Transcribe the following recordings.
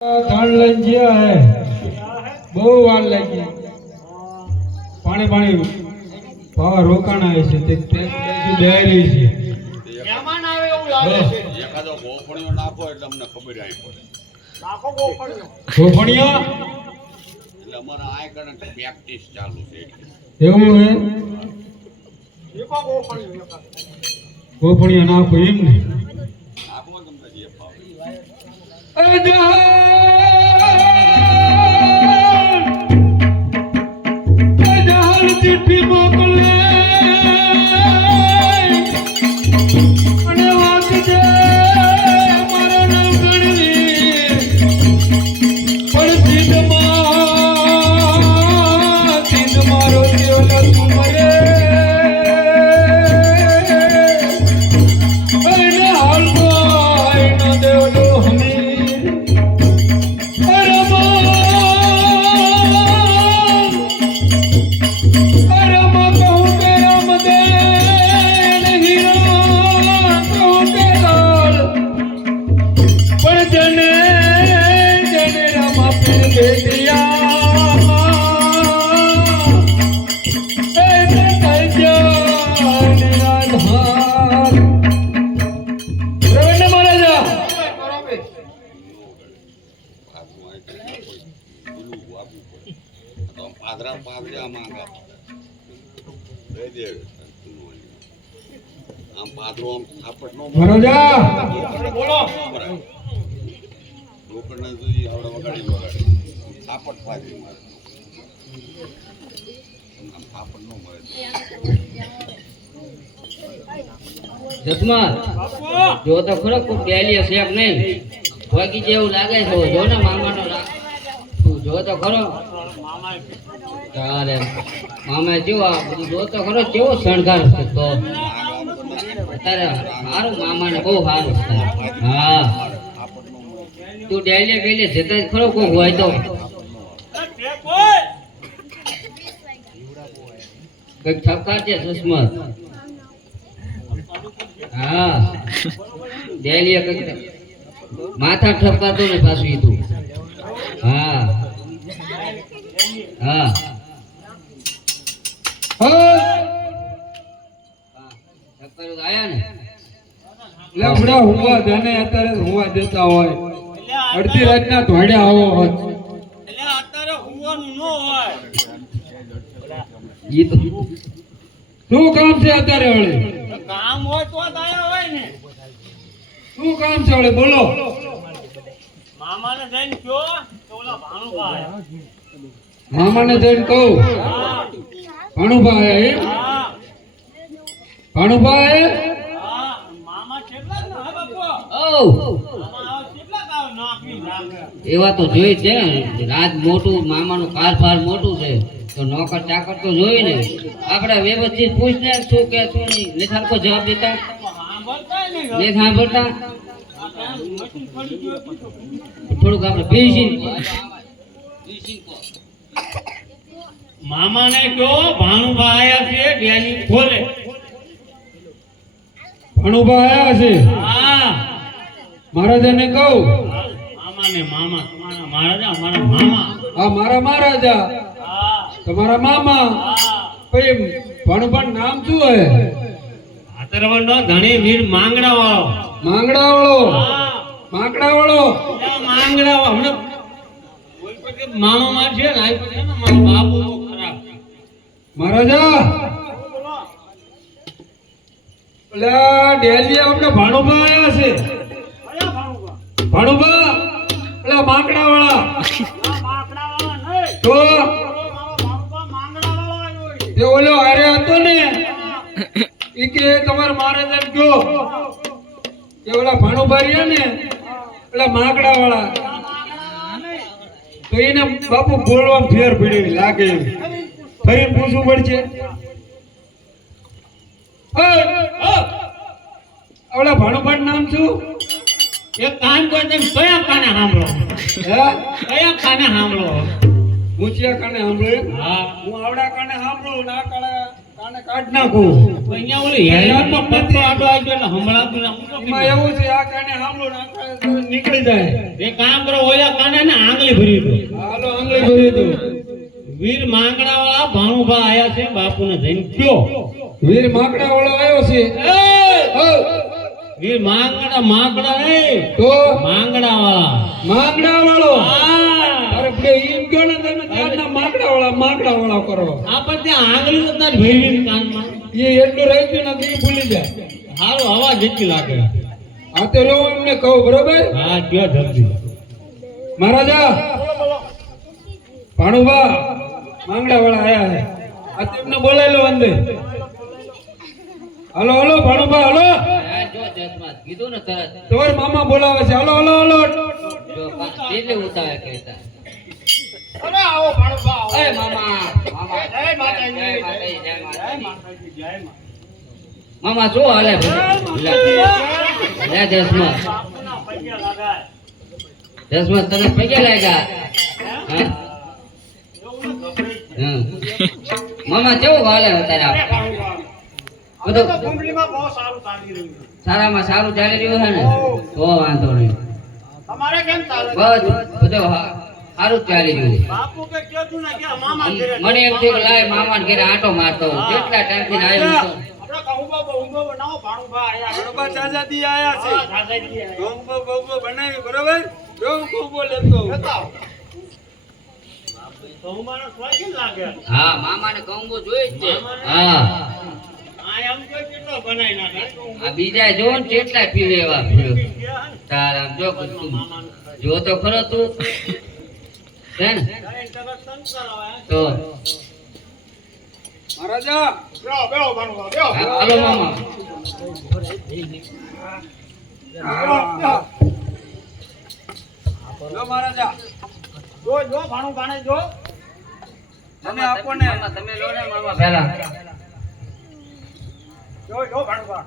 ધાન લઈને ગયા હે. બહુ વાર લાગી પાણી પાણી પાવા રોકાણ આવે છે. તે ડાયરી છે. મહેમાન આવે એવું લાગે છે. એકાદો ગોફણીઓ નાખો એટલે અમને ખબર આવી પડે. નાખો ગોફળીઓ. ગોફણિયા? એટલે અમારે આ કરંટ પ્રેક્ટિસ ચાલુ છે. એવું હે? એકો એકો. ગોફણિયા નાખો એમ ને નાખો તમને જે ફાવે. ચિઠ્ઠી લોકોને જોઈએ આપણે વગાડી વગાડી થાપટ પાદરી મારે આમ થાપટ નો મળે જસમા બાપુ જો તો ખરો કોઈ પહેલી હશે કે નહીં. વાગી જેવું લાગે છે, જો ને મામાનો રાગ. તું જો તો ખરો. મામા તારે મામા જેવો આ બધું જો તો ખરો, કેવો શણગાર છે તો. તારે સારું મામાને બહુ સારું છે. હા. થાપટ નો મળે તું ડેલે પેલી જતા ખરો કોઈ હોય તો. કંઈક ઠપકા છે સુષ્મા. હા. ડેલી કંઈક માથા ઠપકાતો ને પાછું તું. હા. હા. હા. આયા ને. લફડા હુવા દેને અત્યારે જ હુવા દેતા હોય. અડધી રાતના ધોડ્યા આવો હોત. એટલે અત્યારે હુવાનું ન હોય. ઈ તો શું કામ છે અત્યારે વળી? કામ હોય તો જ આયા હોય ને. શું કામ છે વળી? બોલો. મામાને જઈને કયો તો ઓલા ભાણુભાઈ. મામાને જઈને કહું. ભાણુભાઈ ભાણુભા આયા એમ? હા. ભાણુભા આયા? હા મામા કેટલા ને હે બાપુ? ઓ મામા આવા કેટલા કાવ નાખી નાખે એવા તો જોઈ જ છે ને રાજ મોટું મામાનું કારભાર મોટું છે તો નોકર ચાકર તો જોઈ ને. આપણે વ્યવસ્થિત પૂછને શું કે શું નહીં. લેખાર કો જવાબ દેતા? નહીં ને સાંભળતા. થોડુંક આપણે બેસીને મામાને કહો ભાણુભા આયા છે ડેલી ખોલે. ભાણુભા આયા છે? હા. મહારાજાને કહું. મામા તમારા મહારાજા અમારા મામા. આ મારા મહારાજા. તમારા મામા. હા. ભણ ભણ નામ શું હે ભાતરવડનો ધણી વીર માંગડા વાળો માંગડા વાળો માંગડા વાળો માંગડા. હમણાં મામા માં છે ને મારો બાપુ ખરાબ મહારાજા. પેલા ડેલી આપણે ભાણુભા આવ્યા છે. ભાણુભા. પેલા બાંકડા વાળા તો તે ઓલો અરે હતો ને એ કે તમારે મહારાજા જો કે ઓલા ભાણુભા રહ્યા ને, ઓલા માંકડા વાળા તો એને બાપુ બોલવામાં ફેર પડી લાગે. ફરી પૂછવું પડશે! ઓલા ભાણુભાઈ નામ શું એક કામ કરો તમે કયા કાને સાંભળો? કયા કાને સાંભળો? મૂછિયા કાને સાંભળો હા. હું આવડા કાને સાંભળું ના કાળા કાને કાઢ નાખું. અહીંયા ઓલી હેરાનમાં પત્તો આડો આવી ગયો એટલે હમણાં એમાં એવું છે આ કાને સાંભળું ને કાને નીકળી જાય. એ કામ કરો ઓલા કાને ને આંગળી ભરી દો. હાલો આંગળી ભરી દો. વીર માંગણા વાળા ભાણુભા આયા છે બાપુને જઈને કયો વીર માકડા વાળો આવ્યો છે વીર માંગડા માંગડા નહીં તો? માંગડા વાળા માંગડા વાળો હા. અરે બે ઈમ ગયો ને તમે ત્યારના માકડા વાળા માકડા વાળા કરો. આપણે ત્યાં આંગળી તો તારી કાનમાં. એ એટલું રહી ગયું ને એ ભૂલી જાય. હારો હવા એટલી લાગે. આ તો એમને કહું બરોબર? હા કયો જલ્દી. મહારાજા ભાણુભા માંગડા વાળા આયા છે. આ તો એમને બોલાવી લો અંદર. Hello hello Bhanubha hello. જો ચશ્મા કીધું ને તરત. તમારા મામા બોલાવે છે. Hello hello hello. જો કા- ઉતાવે કહેતા. અરે આવો ભાણુભા અરે મામા. મામા. જય માતાજી. જય માતાજી, જય માતાજી. મામા શું હાલે લે. ચશ્મા ચશ્મા તને પગે લાગ્યા? હમ. મામા કેવું હાલે અત્યારે? બધું સારામાં સારું ચાલી રહ્યું છે ને? તો વાંધો નહીં. તમારે કેમ ચાલે બધું બધું સારું ચાલી રહ્યું છે. બાપુ કે કયો તું ને કે મામા ઘરે મને એમ થયું કે લાય મામા ઘરે આટો મારતો કેટલા ટાઈમથી આવ્યો છું. આપણે કહું બાબા બનાવો ભાણુભા આયા ભાણુભા ચાચાજી આયા છે. હા, દાદાજી આયા. ગોંગબો ગોંગબો બનાવી બરોબર? જો હું લેતો બતાવો. તો હું મારો લાગે? હા મામાને કહું જોઈ જ છે. હા. આ બીજા જો ને કેટલા પીવે એવા પીવે. ગયા હે ને. તારા જો જો તો ખરો તું છે ને તારે તરત સંસ્કાર આવે, હે? તો મહારાજા બેહો, બેહો, બેહો. હાલો મામા જો મહારાજા જો, જો, ભાણુભાને જો. તમે આપણને તમે લો ને મામા પહેલા જો, જો, ભાણુભા.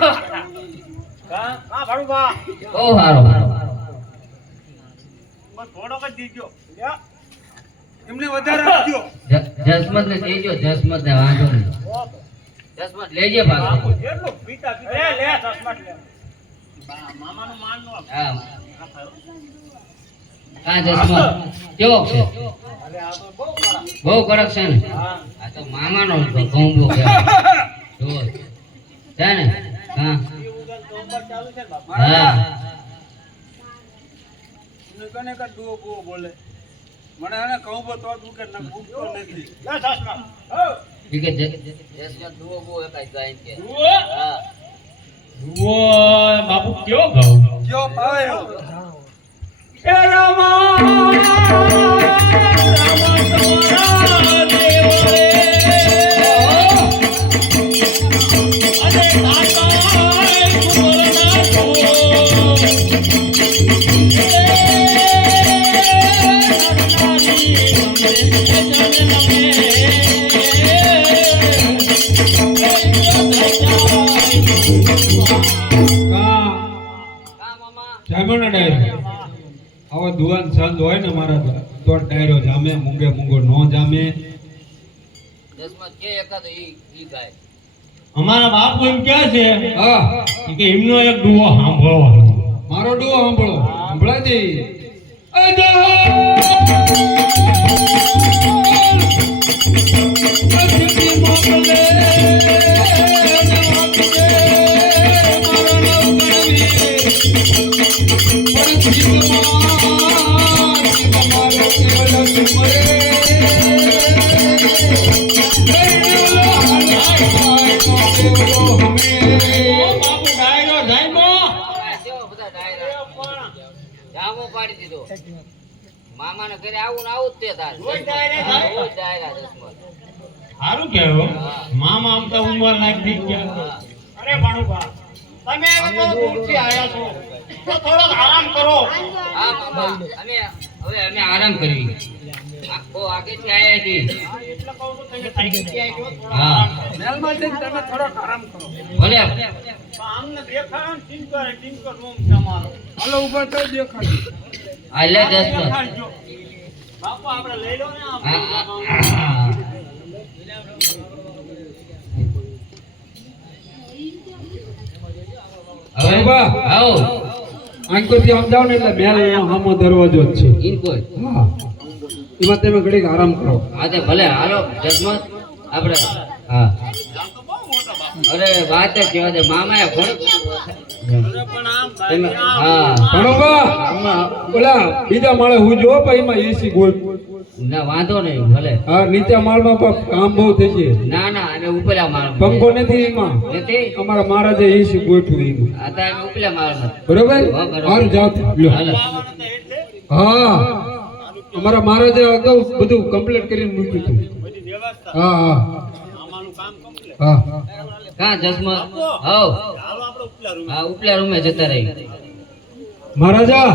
હા, હા, ભાણુભા. બહુ સારો બસ થોડોક જ દીજો. લ્યો. એમને વધારે આપજો જસમત ને દેજો જસમત ને વાંધો નહીં જસમત લેજે પીતા પીતા- લે, લે, ચશ્મા લે. મામાનું માન નો હા હા જસમત કેવો છે બહુ. કડક. છે ને? આ તો મામાનો કહેવાય જો. છે ને? હા. છે હા. કને કા ડુઓ બુઓ બોલે? મને એને કહું બો તો દુકે ન ભૂખતો નથી. લે, ચશ્મા. હો. ઈ કે જાય કે. જુઓ. હા. જુઓ, બાપુ કયો ગાઉં? કયો એ રામા આવો દુવાન સંત હોય ને મારા તો ડાયરો જામે મૂંગે મૂંગો નો જામે અમારા બાપુ એમ કે છે હા. કે એમનો એક ડુઓ સાંભળો મારો ડુઓ સાંભળો. સંભળાય દે. જામો મામા ને ઘરે આવું ને આવું જ તે જસમત સારું મામા આમ તો ઉંમર નાખી થઈ ગયા અરે ભાણુભા તમે તો દૂરથી આવ્યા છો. તો થોડોક આરામ કરો. હા મામા. અમે હવે અમે આરામ કરવી આખો આગેથી આયા છીએ. એટલે કહું છું તમે થાકી ગયા થોડો હા. આરામ કરો. મેલમાં જઈને તમે થોડોક આરામ કરો ભલે આમને દેખાણ ટીમ કરે ટીમ ટિંકર રૂમ તમારો હાલો ઉપર તો દેખાડી. આ લે જસવંત બાપુ આપણે લઈ લો ને. હવે. આવો. ને એટલે મેલ સામો દરવાજો જ છે. ઈન હા. એમાં તમે ઘડીક આરામ કરો. હા તે ભલે. હાલો જસમત આપણે હા. અરે વાત જ કહેવા દે. મામાએ ઘણું બીજા માળે હું જો એમાં એસી ના વાંધો નહીં ભલે. હા નીચા માળમાં પણ કામ બહુ થશે ના ના અમે ઉપલા માળ પંખો નથી એમાં. નથી? અમારા મહારાજે એસી ગોઠવું એમાં. આ તો ઉપલા બરોબર? હા, અમારા મહારાજે અગાઉ બધું કમ્પ્લીટ કરીને મૂક્યું હતું. હા. હા. કા જસમત હાવ. હાલો આપણે ઉપલા રૂમ. હા ઉપલા રૂમે જતા રહી. મહારાજા!